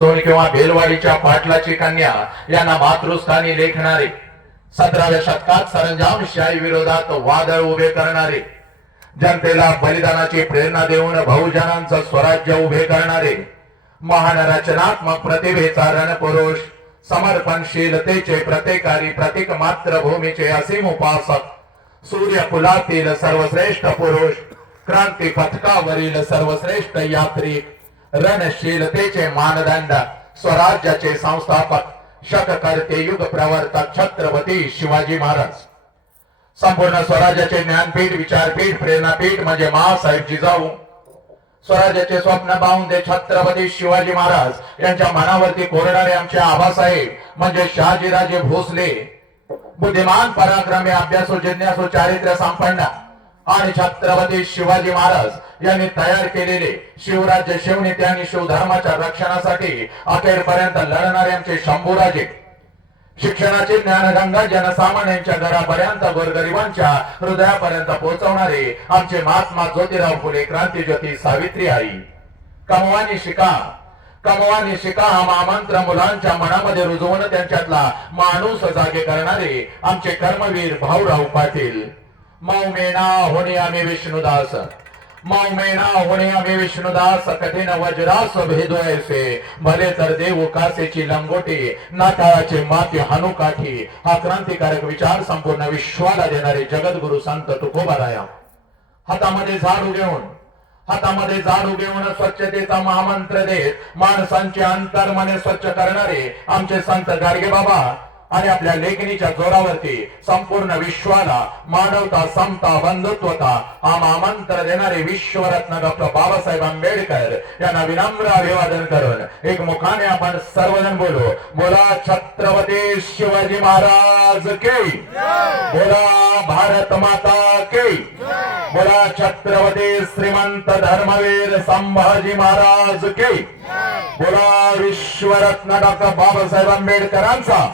किंवा बेलवाडीच्या पाटलाची कन्या यांना मातृस्थानी लेखणारे, 17व्या शतकात सरंजामशाही विरोधात वादळ उभे करणारे, जनतेला बलिदानाची प्रेरणा देऊन बहुजनांचं स्वराज्य उभे करणारे, महान रचनात्मक प्रतिभेचा रणपुरुष, समर्पणशीलतेचे प्रत्येकारी प्रतीक, मातृभूमीचे असीम उपासक, सूर्यकुलातील सर्वश्रेष्ठ पुरुष, क्रांती पथकावरील सर्वश्रेष्ठ यात्रिक, रणशीलतेचे मानदंड, स्वराज्याचे संस्थापक, शककर्ते, युग प्रवर्तक छत्रपती शिवाजी महाराज. संपूर्ण स्वराज्याचे ज्ञानपीठ, विचारपीठ, प्रेरणापीठ म्हणजे माँसाहेब जिजाऊ. स्वराज्याचे स्वप्न पाहून छत्रपती शिवाजी महाराज यांच्या मनावरती कोरणारे आमचे आबासाहेब म्हणजे शहाजीराजे भोसले. बुद्धिमान, पराक्रमी, अभ्यासू, जिज्ञासू, चारित्र्य संपन्न आणि छत्रपती शिवाजी महाराज यांनी तयार केलेले शिवराज्य, शिवनीती आणि शिवधर्माच्या रक्षणासाठी अखेरपर्यंत लढणारे आमचे शंभूराजे. शिक्षणाची ज्ञानगंगा जनसामान्यांच्या घरापर्यंत, गोरगरिबांच्या हृदयापर्यंत पोहोचवणारे आमचे महात्मा ज्योतिराव फुले, क्रांतीज्योती सावित्री आई. कमवानी शिका, कमवानी शिका हा महामंत्र मुलांच्या मनामध्ये रुजवून त्यांच्यातला माणूस जागे करणारे आमचे कर्मवीर भाऊराव पाटील. मौमेना होणे आम्ही विष्णुदास, मौमेना होणे आम्ही विष्णुदास, कठीण वज्रास भेदोयसे, भले तर देव कासेची लंगोटी, नाताळाचे माती हानुकाठी. हा क्रांतिकारक विचार संपूर्ण विश्वाला देणारे जगद्गुरु संत तुकोबाराया. हातामध्ये झाडू घेऊन स्वच्छतेचा महामंत्र देत माणसांचे अंतर्मने स्वच्छ करणारे आमचे संत गाडगे बाबा आणि आपल्या लेखणीच्या जोरावरती संपूर्ण विश्वाला मानवता, समता, बंधुत्वता हा महामंत्र देणारे विश्वरत्न डॉक्टर बाबासाहेब आंबेडकर यांना विनम्र अभिवादन करून एक मुखाने आपण सर्वजण बोलू. बोला छत्रपती शिवाजी महाराज की, बोला भारत माता की, बोला छत्रपती श्रीमंत धर्मवीर संभाजी महाराज की, बोला विश्वरत्न डॉक्टर बाबासाहेब आंबेडकरांचा